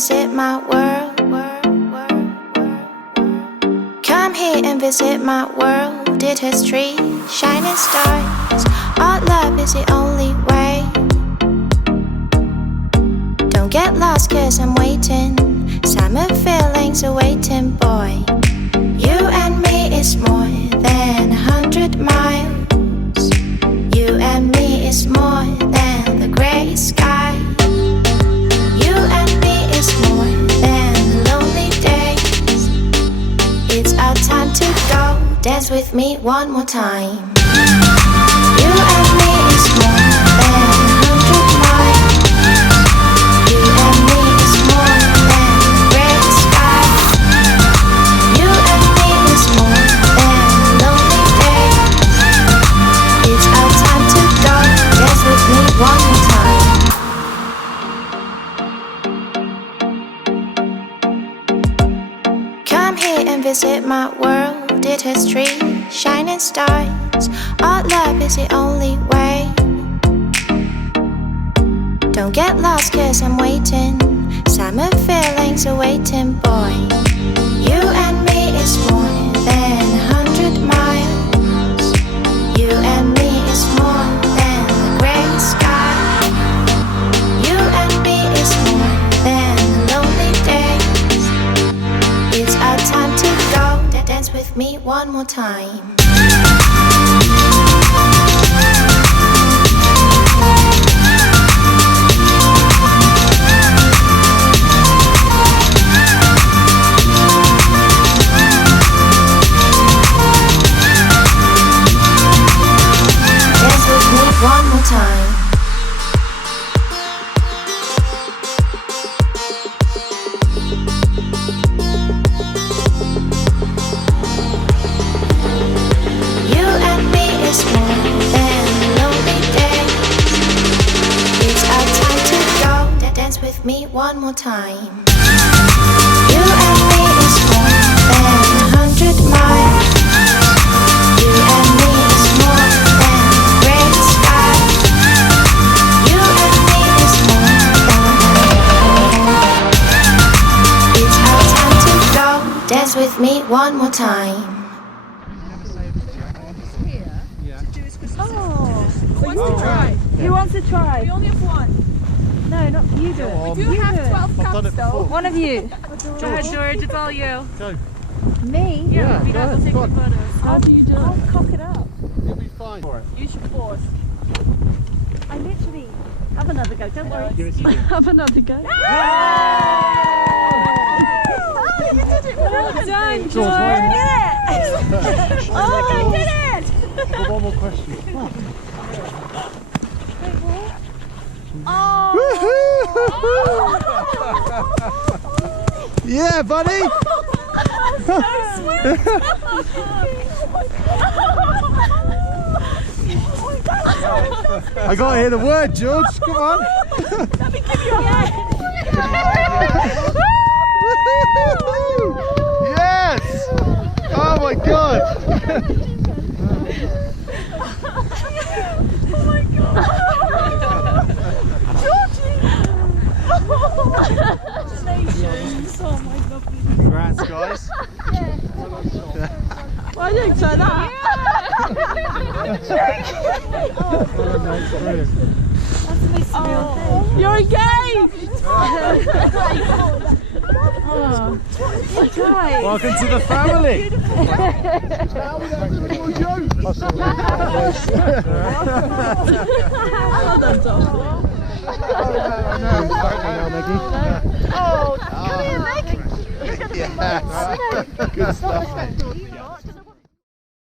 visit my world. Come here and visit my world. It has trees, shining stars. Our love is the only way. Don't get lost 'cause I'm waiting. Summer feelings are waiting, boy. You and me is more than 100 miles. You and me is more than the grey sky. You and me is more than lonely days. It's our time to go. Dance with me one more time. You and me is more than 100 miles. You and me is more than the grey sky. You and me is more than lonely days. It's our time to go. Dance with me one more time. Come here and visit my world. It has trees, shining stars. Our love is the only way. Don't get lost 'cause I'm waiting. Summer feelings are waiting, boy. You and me is more than 100 miles. You and me is more than the grey sky. You and me is more than lonely days. It's our time to go. Dance with me one more time. Dance with me one more time. You and me is more than lonely days. It's our time to go. Dance with me one more time. You and me is more than 100 miles. You and me is more than the grey sky. You and me is more than. It's our time to go. Dance with me one more time. Who wants to try? We only have one. No, not you do it. We do have 12 cups though. One of you. Go ahead, George, it's all you. Go. Me? Yeah, we got to take the photos. How do you do I'll it? cock it up. You'll be fine for it. You should pause. I literally have another go. Don't worry. Give it to me. Have another go. Oh, you did it! Well done, George! I did it! Oh, look, I did it! Got one more question. Oh! Yeah, buddy! So sweet! I gotta hear the word, George. Come on. Let me give you a hand. Yes! Oh my god! Oh my god! Georgie! Congratulations! Oh my lovely. Congrats, guys. Why didn't you say that? That's the most surreal thing. You're engaged! Okay. Welcome to the family. Oh, come here, Meg. Yes. Good stuff, mate.